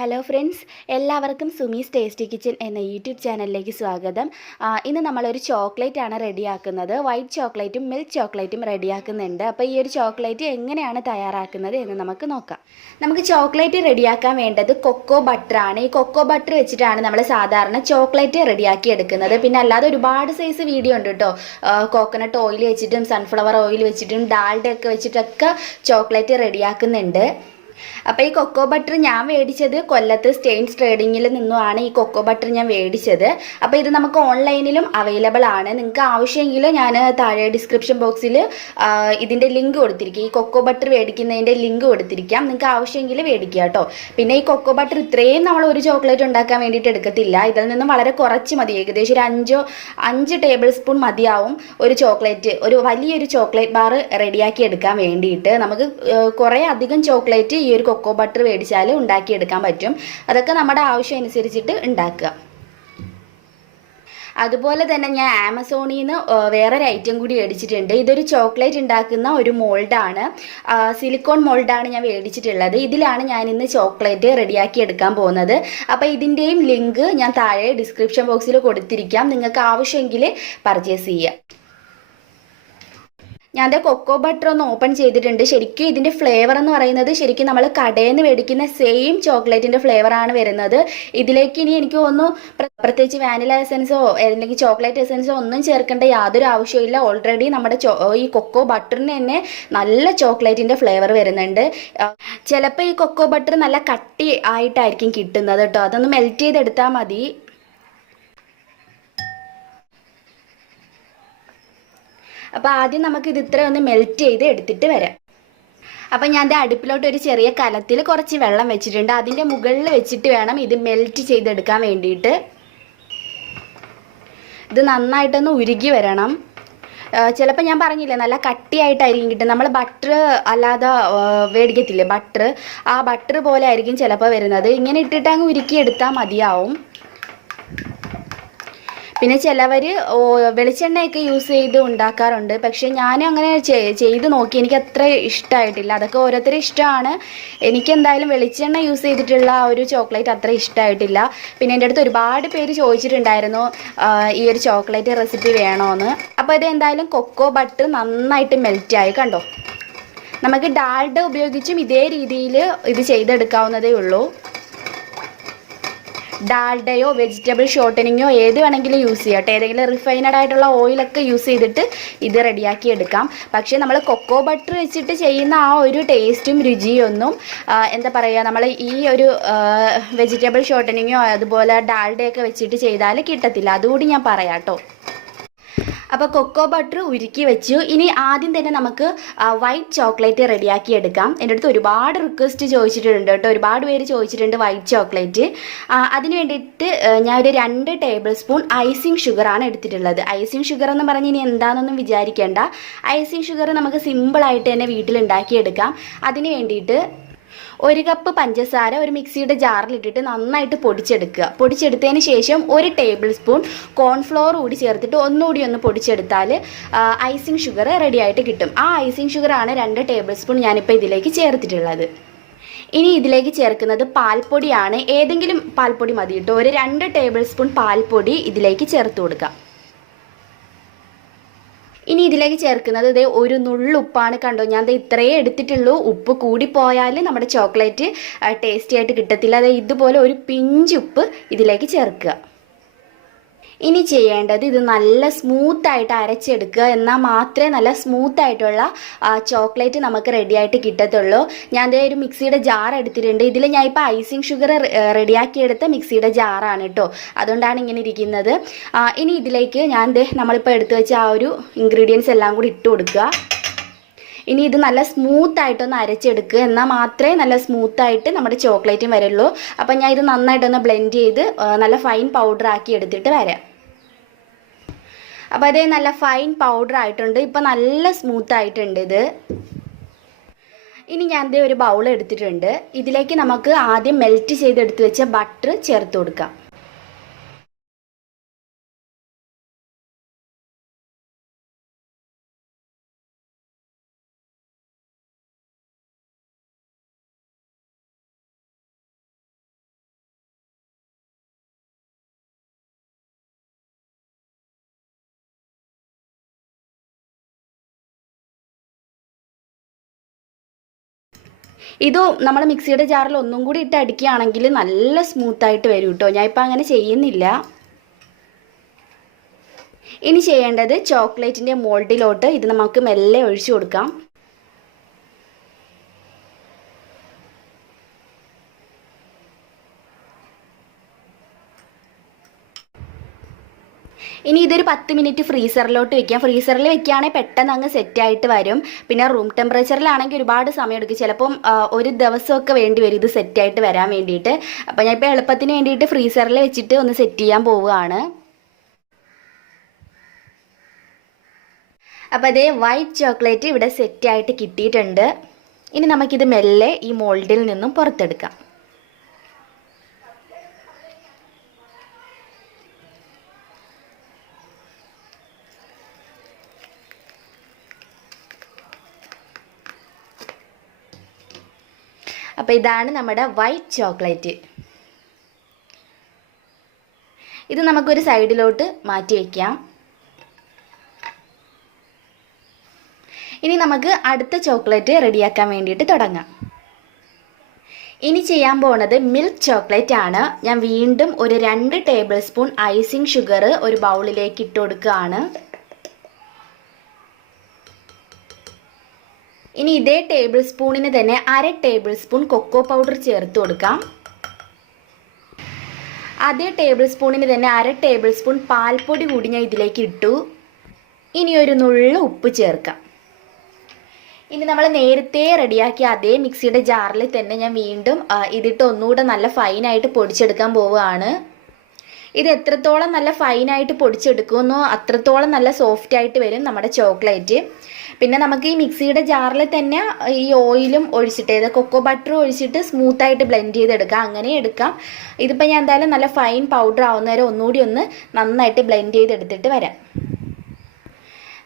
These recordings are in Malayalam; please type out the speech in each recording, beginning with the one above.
ഹലോ ഫ്രണ്ട്സ്, എല്ലാവർക്കും സുമീസ് ടേസ്റ്റി കിച്ചൻ എന്ന യൂട്യൂബ് ചാനലിലേക്ക് സ്വാഗതം. ഇന്ന് നമ്മളൊരു ചോക്ലേറ്റ് ആണ് റെഡിയാക്കുന്നത്. വൈറ്റ് ചോക്ലേറ്റും മിൽക്ക് ചോക്ലേറ്റും റെഡിയാക്കുന്നുണ്ട്. അപ്പോൾ ഈ ഒരു ചോക്ലേറ്റ് എങ്ങനെയാണ് തയ്യാറാക്കുന്നത് എന്ന് നമുക്ക് നോക്കാം. നമുക്ക് ചോക്ലേറ്റ് റെഡിയാക്കാൻ വേണ്ടത് കൊക്കോ ബട്ടറാണ്. ഈ കൊക്കോ ബട്ടർ വെച്ചിട്ടാണ് നമ്മൾ സാധാരണ ചോക്ലേറ്റ് റെഡിയാക്കി എടുക്കുന്നത്. പിന്നെ അല്ലാതെ ഒരുപാട് സൈസ് വീഡിയോ ഉണ്ട് കേട്ടോ. കോക്കനട്ട് ഓയിൽ വെച്ചിട്ടും സൺഫ്ലവർ ഓയിൽ വെച്ചിട്ടും ഡാൽഡ ഒക്കെ വെച്ചിട്ടൊക്കെ ചോക്ലേറ്റ് റെഡിയാക്കുന്നുണ്ട്. അപ്പോൾ ഈ കൊക്കോ ബട്ടർ ഞാൻ മേടിച്ചത് കൊല്ലത്ത് സ്റ്റെയിൻസ് ട്രേഡിങ്ങിൽ നിന്നുമാണ് ഈ കൊക്കോ ബട്ടർ ഞാൻ മേടിച്ചത്. അപ്പോൾ ഇത് നമുക്ക് ഓൺലൈനിലും അവൈലബിൾ ആണ്. നിങ്ങൾക്ക് ആവശ്യമെങ്കിൽ ഞാൻ താഴെ ഡിസ്ക്രിപ്ഷൻ ബോക്സിൽ ഇതിൻ്റെ ലിങ്ക് കൊടുത്തിരിക്കും. ഈ കൊക്കോ ബട്ടർ മേടിക്കുന്നതിൻ്റെ ലിങ്ക് കൊടുത്തിരിക്കാം. നിങ്ങൾക്ക് ആവശ്യമെങ്കിൽ മേടിക്കുക കേട്ടോ. പിന്നെ ഈ കൊക്കോ ബട്ടർ ഇത്രയും നമ്മൾ ഒരു ചോക്ലേറ്റ് ഉണ്ടാക്കാൻ വേണ്ടിയിട്ട് എടുക്കത്തില്ല. ഇതിൽ നിന്നും വളരെ കുറച്ച് മതി. ഏകദേശം ഒരു 5 ടേബിൾ സ്പൂൺ മതിയാവും ഒരു ചോക്ലേറ്റ്, ഒരു വലിയൊരു ചോക്ലേറ്റ് ബാർ റെഡിയാക്കി എടുക്കാൻ വേണ്ടിയിട്ട്. നമുക്ക് കുറേ അധികം ചോക്ലേറ്റ് ഈ ഒരു കൊക്കോ ബട്ടർ മേടിച്ചാൽ ഉണ്ടാക്കിയെടുക്കാൻ പറ്റും. അതൊക്കെ നമ്മുടെ ആവശ്യം അനുസരിച്ചിട്ട് ഉണ്ടാക്കുക. അതുപോലെ തന്നെ ഞാൻ ആമസോണിൽ നിന്ന് വേറൊരു ഐറ്റം കൂടി മേടിച്ചിട്ടുണ്ട്. ഇതൊരു ചോക്ലേറ്റ് ഉണ്ടാക്കുന്ന ഒരു മോൾഡാണ്. സിലിക്കോൺ മോൾഡാണ് ഞാൻ മേടിച്ചിട്ടുള്ളത്. ഇതിലാണ് ഞാൻ ഇന്ന് ചോക്ലേറ്റ് റെഡിയാക്കി എടുക്കാൻ പോകുന്നത്. അപ്പോൾ ഇതിൻ്റെയും ലിങ്ക് ഞാൻ താഴെ ഡിസ്ക്രിപ്ഷൻ ബോക്സിൽ കൊടുത്തിരിക്കാം. നിങ്ങൾക്ക് ആവശ്യമെങ്കിൽ പർച്ചേസ് ചെയ്യാം. ഞാൻ കൊക്കോ ബട്ടർ ഒന്ന് ഓപ്പൺ ചെയ്തിട്ടുണ്ട്. ശരിക്കും ഇതിൻ്റെ ഫ്ലേവർ എന്ന് പറയുന്നത് ശരിക്കും നമ്മൾ കടയിൽ നിന്ന് മേടിക്കുന്ന സെയിം ചോക്ലേറ്റിൻ്റെ ഫ്ലേവറാണ് വരുന്നത്. ഇതിലേക്ക് ഇനി എനിക്ക് തോന്നുന്നു പ്രത്യേകിച്ച് വാനില എസൻസോ അല്ലെങ്കിൽ ചോക്ലേറ്റ് എസൻസോ ഒന്നും ചേർക്കേണ്ട യാതൊരു ആവശ്യമില്ല. ഓൾറെഡി നമ്മുടെ ഈ കൊക്കോ ബട്ടറിന് തന്നെ നല്ല ചോക്ലേറ്റിൻ്റെ ഫ്ലേവർ വരുന്നുണ്ട്. ചിലപ്പോൾ ഈ കൊക്കോ ബട്ടർ നല്ല കട്ടി ആയിട്ടായിരിക്കും കിട്ടുന്നത് കേട്ടോ. അതൊന്ന് മെൽറ്റ് ചെയ്തെടുത്താൽ മതി. അപ്പോൾ ആദ്യം നമുക്കിത് ഇത്ര ഒന്ന് മെൽറ്റ് ചെയ്ത് എടുത്തിട്ട് വരാം. അപ്പം ഞാൻ അടുപ്പിലോട്ട് ഒരു ചെറിയ കലത്തിൽ കുറച്ച് വെള്ളം വെച്ചിട്ടുണ്ട്. അതിൻ്റെ മുകളിൽ വെച്ചിട്ട് വേണം ഇത് മെൽറ്റ് ചെയ്തെടുക്കാൻ വേണ്ടിയിട്ട്. ഇത് നന്നായിട്ടൊന്ന് ഉരുകി വരണം. ചിലപ്പോൾ ഞാൻ പറഞ്ഞില്ലേ നല്ല കട്ടിയായിട്ടായിരിക്കും കിട്ടും. നമ്മൾ ബട്ടർ അല്ലാതെ മേടിക്കത്തില്ലേ ബട്ടർ, ആ ബട്ടർ പോലെ ആയിരിക്കും ചിലപ്പോൾ വരുന്നത്. ഇങ്ങനെ ഇട്ടിട്ട് അങ്ങ് ഉരുക്കി എടുത്താൽ മതിയാവും. പിന്നെ ചിലവർ വെളിച്ചെണ്ണയൊക്കെ യൂസ് ചെയ്ത് ഉണ്ടാക്കാറുണ്ട്. പക്ഷേ ഞാൻ അങ്ങനെ ചെയ്ത് നോക്കി, എനിക്ക് അത്ര ഇഷ്ടമായിട്ടില്ല. അതൊക്കെ ഓരോരുത്തരുടെ ഇഷ്ടമാണ്. എനിക്കെന്തായാലും വെളിച്ചെണ്ണ യൂസ് ചെയ്തിട്ടുള്ള ഒരു ചോക്ലേറ്റ് അത്ര ഇഷ്ടമായിട്ടില്ല. പിന്നെ എൻ്റെ അടുത്ത് ഒരുപാട് പേര് ചോദിച്ചിട്ടുണ്ടായിരുന്നു ഈ ഒരു ചോക്ലേറ്റ് റെസിപ്പി വേണമെന്ന്. അപ്പോൾ ഇത് എന്തായാലും കൊക്കോ ബട്ടർ നന്നായിട്ട് മെൽറ്റായി കണ്ടോ. നമുക്ക് ഡാൽഡ ഉപയോഗിച്ചും ഇതേ രീതിയിൽ ഇത് ചെയ്തെടുക്കാവുന്നതേ ഉള്ളൂ. ഡാൽഡയോ വെജിറ്റബിൾ ഷോർട്ടനിങ്ങോ ഏത് വേണമെങ്കിലും യൂസ് ചെയ്യാം കേട്ടോ. ഏതെങ്കിലും റിഫൈനഡ് ആയിട്ടുള്ള ഓയിലൊക്കെ യൂസ് ചെയ്തിട്ട് ഇത് റെഡിയാക്കി എടുക്കാം. പക്ഷേ നമ്മൾ കൊക്കോ ബട്ടർ വെച്ചിട്ട് ചെയ്യുന്ന ആ ഒരു ടേസ്റ്റും രുചിയൊന്നും എന്താ പറയുക, നമ്മൾ ഈ ഒരു വെജിറ്റബിൾ ഷോർട്ടനിങ്ങോ അതുപോലെ ഡാൽഡയൊക്കെ വെച്ചിട്ട് ചെയ്താൽ കിട്ടത്തില്ല. അതുകൂടി ഞാൻ പറയാം കേട്ടോ. അപ്പോൾ കൊക്കോ ബട്ടർ ഉരുക്കി വെച്ചു. ഇനി ആദ്യം തന്നെ നമുക്ക് വൈറ്റ് ചോക്ലേറ്റ് റെഡിയാക്കി എടുക്കാം. എൻ്റെ അടുത്ത് ഒരുപാട് റിക്വസ്റ്റ് ചോദിച്ചിട്ടുണ്ട് കേട്ടോ. ഒരുപാട് പേര് ചോദിച്ചിട്ടുണ്ട് വൈറ്റ് ചോക്ലേറ്റ്. അതിന് വേണ്ടിയിട്ട് ഞാൻ ഒരു 2 ടേബിൾ സ്പൂൺ ഐസിങ് ഷുഗറാണ് എടുത്തിട്ടുള്ളത്. ഐസിങ് ഷുഗർ എന്ന് പറഞ്ഞ് ഇനി എന്താണെന്നൊന്നും വിചാരിക്കേണ്ട. ഐസിങ് ഷുഗർ നമുക്ക് സിമ്പിളായിട്ട് തന്നെ വീട്ടിൽ ഉണ്ടാക്കിയെടുക്കാം. അതിന് വേണ്ടിയിട്ട് 1 കപ്പ് പഞ്ചസാര ഒരു മിക്സിയുടെ ജാറിലിട്ടിട്ട് നന്നായിട്ട് പൊടിച്ചെടുക്കുക. പൊടിച്ചെടുത്തതിന് ശേഷം 1 ടേബിൾ സ്പൂൺ കോൺഫ്ലോർ കൂടി ചേർത്തിട്ട് ഒന്നുകൂടി ഒന്ന് പൊടിച്ചെടുത്താൽ ഐസിങ് ഷുഗർ റെഡി ആയിട്ട് കിട്ടും. ആ ഐസിങ് ഷുഗറാണ് 2 ടേബിൾ സ്പൂൺ ഞാനിപ്പോൾ ഇതിലേക്ക് ചേർത്തിട്ടുള്ളത്. ഇനി ഇതിലേക്ക് ചേർക്കുന്നത് പാൽപ്പൊടിയാണ്. ഏതെങ്കിലും പാൽപ്പൊടി മതി കേട്ടോ. ഒരു 2 ടേബിൾ സ്പൂൺ പാൽപ്പൊടി ഇതിലേക്ക് ചേർത്ത് കൊടുക്കാം. ഇനി ഇതിലേക്ക് ചേർക്കുന്നത് ഇതേ ഒരു നുള്ളുപ്പാണ് കണ്ടോ. ഞാൻ ഇത്രയേ എടുത്തിട്ടുള്ളൂ. ഉപ്പ് കൂടിപ്പോയാൽ നമ്മുടെ ചോക്ലേറ്റ് ടേസ്റ്റി ആയിട്ട് കിട്ടത്തില്ല. അതായത് ഇതുപോലെ ഒരു പിഞ്ചുപ്പ് ഇതിലേക്ക് ചേർക്കുക. ഇനി ചെയ്യേണ്ടത് ഇത് നല്ല സ്മൂത്തായിട്ട് അരച്ചെടുക്കുക. എന്നാൽ മാത്രമേ നല്ല സ്മൂത്തായിട്ടുള്ള ചോക്ലേറ്റ് നമുക്ക് റെഡിയായിട്ട് കിട്ടത്തുള്ളൂ. ഞാൻ ഒരു മിക്സിയുടെ ജാർ എടുത്തിട്ടുണ്ട്. ഇതിൽ ഞാൻ ഇപ്പോൾ ഐസിങ് ഷുഗർ റെഡിയാക്കിയെടുത്ത മിക്സിയുടെ ജാറാണ് കേട്ടോ. അതുകൊണ്ടാണ് ഇങ്ങനെ ഇരിക്കുന്നത്. ഇനി ഇതിലേക്ക് ഞാൻ നമ്മളിപ്പോൾ എടുത്തു വെച്ച ആ ഒരു ഇൻഗ്രീഡിയൻസ് എല്ലാം കൂടി ഇട്ട് കൊടുക്കുക. ഇനി ഇത് നല്ല സ്മൂത്തായിട്ടൊന്ന് അരച്ചെടുക്കുക. എന്നാൽ മാത്രമേ നല്ല സ്മൂത്തായിട്ട് നമ്മുടെ ചോക്ലേറ്റും വരുള്ളൂ. അപ്പം ഞാൻ ഇത് നന്നായിട്ടൊന്ന് ബ്ലെൻഡ് ചെയ്ത് നല്ല ഫൈൻ പൗഡർ ആക്കി എടുത്തിട്ട് വരാം. അപ്പോൾ അതേ നല്ല ഫൈൻ പൗഡർ ആയിട്ടുണ്ട്. ഇപ്പം നല്ല സ്മൂത്ത് ആയിട്ടുണ്ട് ഇത്. ഇനി ഞാൻ ഒരു ബൗൾ എടുത്തിട്ടുണ്ട്. ഇതിലേക്ക് നമുക്ക് ആദ്യം മെൽറ്റ് ചെയ്തെടുത്ത് വെച്ച ബട്ടർ ചേർത്ത് കൊടുക്കാം. ഇത് നമ്മൾ മിക്സിയുടെ ജാറിൽ ഒന്നും കൂടി ഇട്ട് അടിക്കുകയാണെങ്കിൽ നല്ല സ്മൂത്തായിട്ട് വരും കേട്ടോ. ഞാൻ ഇപ്പോൾ അങ്ങനെ ചെയ്യുന്നില്ല. ഇനി ചെയ്യേണ്ടത് ചോക്ലേറ്റിൻ്റെ മോൾഡിലോട്ട് ഇത് നമുക്ക് മെല്ലെ ഒഴിച്ചു കൊടുക്കാം. ഇനി ഇതൊരു 10 മിനിറ്റ് ഫ്രീസറിലോട്ട് വെക്കാം. ഫ്രീസറിൽ വെക്കുകയാണെങ്കിൽ പെട്ടെന്ന് അങ്ങ് സെറ്റായിട്ട് വരും. പിന്നെ റൂം ടെമ്പറേച്ചറിലാണെങ്കിൽ ഒരുപാട് സമയം എടുക്കും. ചിലപ്പം ഒരു ദിവസമൊക്കെ വേണ്ടി വരും ഇത് സെറ്റായിട്ട് വരാൻ വേണ്ടിയിട്ട്. അപ്പോൾ ഞാൻ ഇപ്പോൾ എളുപ്പത്തിന് വേണ്ടിയിട്ട് ഫ്രീസറിൽ വെച്ചിട്ട് ഒന്ന് സെറ്റ് ചെയ്യാൻ പോവുകയാണ്. അപ്പോൾ അതേ വൈറ്റ് ചോക്ലേറ്റ് ഇവിടെ സെറ്റായിട്ട് കിട്ടിയിട്ടുണ്ട്. ഇനി നമുക്കിത് മെല്ലെ ഈ മോൾഡിൽ നിന്നും പുറത്തെടുക്കാം. അപ്പോൾ ഇതാണ് നമ്മുടെ വൈറ്റ് ചോക്ലേറ്റ്. ഇത് നമുക്കൊരു സൈഡിലോട്ട് മാറ്റി വയ്ക്കാം. ഇനി നമുക്ക് അടുത്ത ചോക്ലേറ്റ് റെഡിയാക്കാൻ വേണ്ടിയിട്ട് തുടങ്ങാം. ഇനി ചെയ്യാൻ പോകുന്നത് മിൽക്ക് ചോക്ലേറ്റ് ആണ്. ഞാൻ വീണ്ടും ഒരു 2 ടേബിൾ സ്പൂൺ ഐസിങ് ഷുഗർ ഒരു ബൗളിലേക്ക് ഇട്ട് കൊടുക്കുകയാണ്. ഇനി ഇതേ ടേബിൾ സ്പൂണിന് തന്നെ 1/2 ടേബിൾ സ്പൂൺ കൊക്കോ പൗഡർ ചേർത്ത് കൊടുക്കാം. അതേ ടേബിൾ സ്പൂണിന് തന്നെ 1/2 ടേബിൾ സ്പൂൺ പാൽപ്പൊടി കൂടി ഞാൻ ഇതിലേക്ക് ഇട്ടു. ഇനി ഒരു നുള്ളു ഉപ്പ് ചേർക്കാം. ഇനി നമ്മൾ നേരത്തെ റെഡിയാക്കിയ അതേ മിക്സിയുടെ ജാറിൽ തന്നെ ഞാൻ വീണ്ടും ഇതിട്ട് ഒന്നുകൂടെ നല്ല ഫൈനായിട്ട് പൊടിച്ചെടുക്കാൻ പോവുകയാണ്. ഇത് എത്രത്തോളം നല്ല ഫൈനായിട്ട് പൊടിച്ചെടുക്കുമെന്നോ അത്രത്തോളം നല്ല സോഫ്റ്റ് ആയിട്ട് വരും നമ്മുടെ ചോക്ലേറ്റ്. പിന്നെ നമുക്ക് ഈ മിക്സിയുടെ ജാറിൽ തന്നെ ഈ ഓയിലും ഒഴിച്ചിട്ട് കൊക്കോ ബട്ടറും ഒഴിച്ചിട്ട് സ്മൂത്തായിട്ട് ബ്ലെൻഡ് ചെയ്തെടുക്കാം. അങ്ങനെ എടുക്കാം. ഇതിപ്പോൾ ഞാൻ എന്തായാലും നല്ല ഫൈൻ പൗഡർ ആവുന്നവരെ ഒന്നുകൂടി ഒന്ന് നന്നായിട്ട് ബ്ലെൻഡ് ചെയ്തെടുത്തിട്ട് വരാം.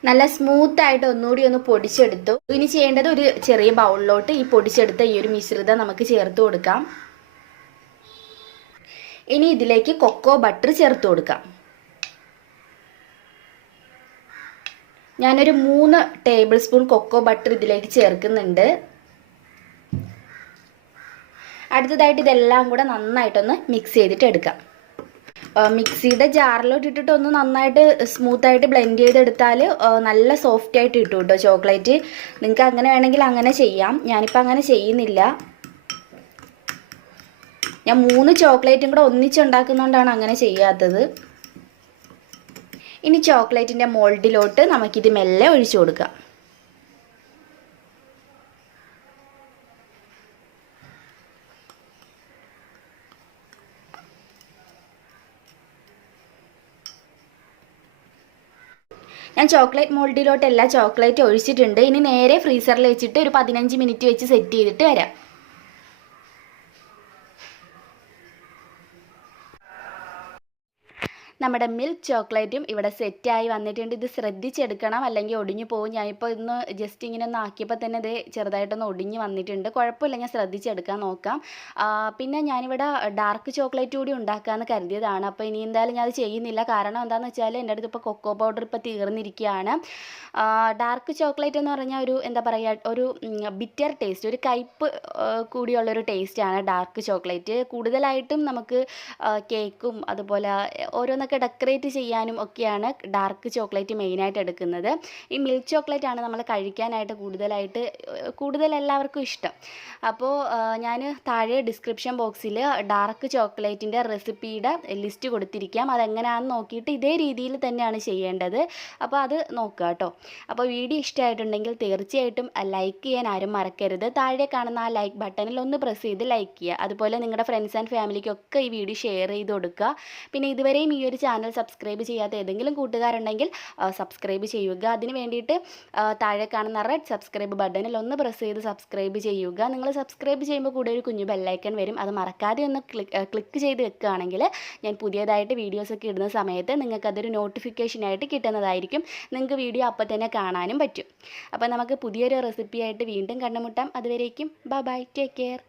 നല്ല സ്മൂത്തായിട്ട് ഒന്നുകൂടി ഒന്ന് പൊടിച്ചെടുത്തു. ഇനി ചെയ്യേണ്ടത് ഒരു ചെറിയ ബൗളിലോട്ട് ഈ പൊടിച്ചെടുത്ത ഈ ഒരു മിശ്രിതം നമുക്ക് ചേർത്ത് കൊടുക്കാം. ഇനി ഇതിലേക്ക് കൊക്കോ ബട്ടർ ചേർത്ത് കൊടുക്കാം. ഞാനൊരു 3 ടേബിൾ സ്പൂൺ കൊക്കോ ബട്ടർ ഇതിലേക്ക് ചേർക്കുന്നുണ്ട്. അടുത്തതായിട്ട് ഇതെല്ലാം കൂടെ നന്നായിട്ടൊന്ന് മിക്സ് ചെയ്തിട്ട് എടുക്കാം. മിക്സിയുടെ ജാറിലോട്ട് ഇട്ടിട്ട് ഒന്ന് നന്നായിട്ട് സ്മൂത്തായിട്ട് ബ്ലെൻഡ് ചെയ്തെടുത്താൽ നല്ല സോഫ്റ്റ് ആയിട്ട് കിട്ടും കേട്ടോ ചോക്ലേറ്റ്. നിങ്ങൾക്ക് അങ്ങനെ വേണമെങ്കിൽ അങ്ങനെ ചെയ്യാം. ഞാനിപ്പോൾ അങ്ങനെ ചെയ്യുന്നില്ല. ഞാൻ 3 ചോക്ലേറ്റും കൂടെ ഒന്നിച്ചുണ്ടാക്കുന്നതുകൊണ്ടാണ് അങ്ങനെ ചെയ്യാത്തത്. ഇനി ചോക്ലേറ്റിൻ്റെ മോൾഡിലോട്ട് നമുക്കിത് മെല്ലെ ഒഴിച്ചു കൊടുക്കാം. ഞാൻ ചോക്ലേറ്റ് മോൾഡിലോട്ട് എല്ലാ ചോക്ലേറ്റ് ഒഴിച്ചിട്ടുണ്ട്. ഇനി നേരെ ഫ്രീസറിൽ വെച്ചിട്ട് ഒരു 15 മിനിറ്റ് വെച്ച് സെറ്റ് ചെയ്തിട്ട് വരാം. നമ്മുടെ മിൽക്ക് ചോക്ലേറ്റും ഇവിടെ സെറ്റായി വന്നിട്ടുണ്ട്. ഇത് ശ്രദ്ധിച്ചെടുക്കണം, അല്ലെങ്കിൽ ഒടിഞ്ഞു പോകും. ഞാനിപ്പോൾ ഇന്ന് ജസ്റ്റ് ഇങ്ങനെ ഒന്ന് ആക്കിയപ്പോൾ തന്നെ ഇത് ചെറുതായിട്ടൊന്ന് ഒടിഞ്ഞ് വന്നിട്ടുണ്ട്. കുഴപ്പമില്ല, ഞാൻ ശ്രദ്ധിച്ചെടുക്കാൻ നോക്കാം. പിന്നെ ഞാനിവിടെ ഡാർക്ക് ചോക്ലേറ്റ് കൂടി ഉണ്ടാക്കാമെന്ന് കരുതിയതാണ്. അപ്പോൾ ഇനി എന്തായാലും ഞാൻ അത് ചെയ്യുന്നില്ല. കാരണം എന്താണെന്ന് വെച്ചാൽ എൻ്റെ അടുത്ത് ഇപ്പോൾ കൊക്കോ പൗഡർ ഇപ്പോൾ തീർന്നിരിക്കുകയാണ്. ഡാർക്ക് ചോക്ലേറ്റ് എന്ന് പറഞ്ഞാൽ ഒരു എന്താ പറയുക, ഒരു ബിറ്റർ ടേസ്റ്റ്, ഒരു കയ്പ്പ് കൂടിയുള്ളൊരു ടേസ്റ്റാണ് ഡാർക്ക് ചോക്ലേറ്റ്. കൂടുതലായിട്ടും നമുക്ക് കേക്കും അതുപോലെ ഓരോന്നൊക്കെ ഡെക്കറേറ്റ് ചെയ്യാനും ഒക്കെയാണ് ഡാർക്ക് ചോക്ലേറ്റ് മെയിനായിട്ട് എടുക്കുന്നത്. ഈ മിൽക്ക് ചോക്ലേറ്റ് ആണ് നമ്മൾ കഴിക്കാനായിട്ട് കൂടുതൽ എല്ലാവർക്കും ഇഷ്ടം. അപ്പോൾ ഞാൻ താഴെ ഡിസ്ക്രിപ്ഷൻ ബോക്സിൽ ഡാർക്ക് ചോക്ലേറ്റിൻ്റെ റെസിപ്പിയുടെ ലിസ്റ്റ് കൊടുത്തിരിക്കാം. അതെങ്ങനെയാണെന്ന് നോക്കിയിട്ട് ഇതേ രീതിയിൽ തന്നെയാണ് ചെയ്യേണ്ടത്. അപ്പോൾ അത് നോക്കുക കേട്ടോ. അപ്പോൾ വീഡിയോ ഇഷ്ടമായിട്ടുണ്ടെങ്കിൽ തീർച്ചയായിട്ടും ലൈക്ക് ചെയ്യാൻ ആരും മറക്കരുത്. താഴെ കാണുന്ന ആ ലൈക്ക് ബട്ടണിൽ ഒന്ന് പ്രസ് ചെയ്ത് ലൈക്ക് ചെയ്യുക. അതുപോലെ നിങ്ങളുടെ ഫ്രണ്ട്സ് ആൻഡ് ഫാമിലിക്കൊക്കെ ഈ വീഡിയോ ഷെയർ ചെയ്ത് കൊടുക്കുക. പിന്നെ ഇതുവരെയും ഈ ഒരു ചാനൽ സബ്സ്ക്രൈബ് ചെയ്യാത്ത ഏതെങ്കിലും കൂട്ടുകാരുണ്ടെങ്കിൽ സബ്സ്ക്രൈബ് ചെയ്യുക. അതിന് വേണ്ടിയിട്ട് താഴെ കാണുന്ന റെഡ് സബ്സ്ക്രൈബ് ബട്ടണിൽ ഒന്ന് പ്രസ് ചെയ്ത് സബ്സ്ക്രൈബ് ചെയ്യുക. നിങ്ങൾ സബ്സ്ക്രൈബ് ചെയ്യുമ്പോൾ കൂടെ ഒരു കുഞ്ഞു ബെല്ലൈക്കൺ വരും. അത് മറക്കാതെ ഒന്ന് ക്ലിക്ക് ചെയ്ത് വെക്കുകയാണെങ്കിൽ ഞാൻ പുതിയതായിട്ട് വീഡിയോസൊക്കെ ഇടുന്ന സമയത്ത് നിങ്ങൾക്കതൊരു നോട്ടിഫിക്കേഷനായിട്ട് കിട്ടുന്നതായിരിക്കും. നിങ്ങൾക്ക് വീഡിയോ അപ്പോൾ തന്നെ കാണാനും പറ്റും. അപ്പോൾ നമുക്ക് പുതിയൊരു റെസിപ്പിയായിട്ട് വീണ്ടും കണ്ടുമുട്ടാം. അതുവരേക്കും ബൈ ബൈ, ടേക്ക് കെയർ.